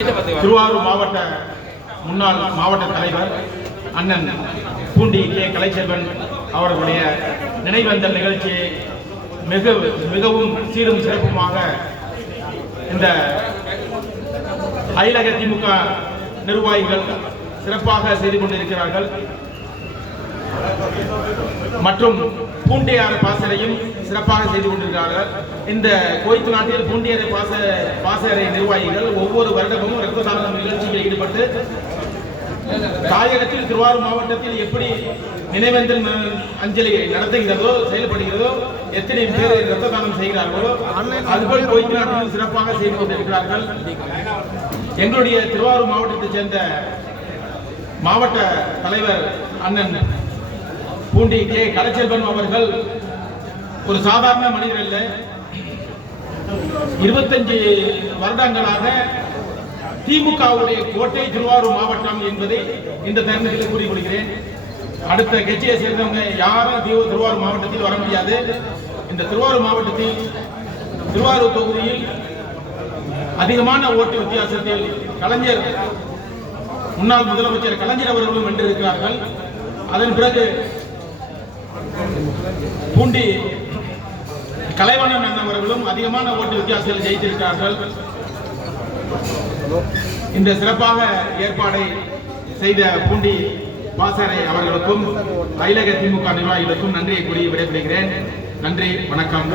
திருவாரூர் மாவட்ட முன்னாள் மாவட்ட தலைவர் அண்ணன் பூண்டி கே கலைச்செல்வன் அவர்களுடைய நினைவஞ்சல் நிகழ்ச்சியை மிகவும் சீரும் சிறப்புமாக இந்த அயலக திமுக நிர்வாகிகள் சிறப்பாக செய்து கொண்டிருக்கிறார்கள். மற்றும் பூண்டியாறு பாசறையும் சிறப்பாக செய்து கொண்டிருக்கிறார்கள். இந்த கோயத்து நாட்டில் பூண்டியாறு பாசறை நிர்வாகிகள் ஒவ்வொரு வருடமும் இரத்த தான நிகழ்ச்சியில் ஈடுபட்டு தாயகத்தில் திருவாரூர் மாவட்டத்தில் எப்படி நினைவஞ்சல் அஞ்சலி நடத்துகிறதோ செயல்படுகிறதோ, எத்தனை பேர் இரத்த தானம் செய்கிறார்களோ அதுபோல் கோயத்து நாட்டிலும் சிறப்பாக செய்து கொண்டிருக்கிறார்கள். எங்களுடைய திருவாரூர் மாவட்டத்தைச் சேர்ந்த மாவட்ட தலைவர் அண்ணன் பூண்டி கே கலைச்செல்வன் அவர்கள் ஒரு சாதாரண மனிதர் அல்ல. 25 வருடங்களாக திமுகவுடைய கோட்டை திருவாரூர் மாவட்டம் என்பதை இந்த தருணத்தில் கூறிக்கொள்கிறேன். அடுத்த கட்சியை சேர்ந்தவங்க யாரும் திருவாரூர் மாவட்டத்தில் வர முடியாது. இந்த திருவாரூர் மாவட்டத்தில் திருவாரூர் தொகுதியில் அதிகமான ஓட்டு வித்தியாசத்தில் கலைஞர் முன்னாள் முதலமைச்சர் கலைஞர் அவர்களும் வென்றிருக்கிறார்கள். அதன் பிறகு பூண்டி கலைவாணன் அவர்களும் அதிகமான ஓட்டு வித்தியாசத்தில் ஜெயித்திருக்கிறார்கள். இந்த சிறப்பாக ஏற்பாடை செய்த பூண்டி பாசறை அவர்களுக்கும் அயலக திமுக நிர்வாகிகளுக்கும் நன்றியை கூறி விடைபெறுகிறேன். நன்றி, வணக்கம்.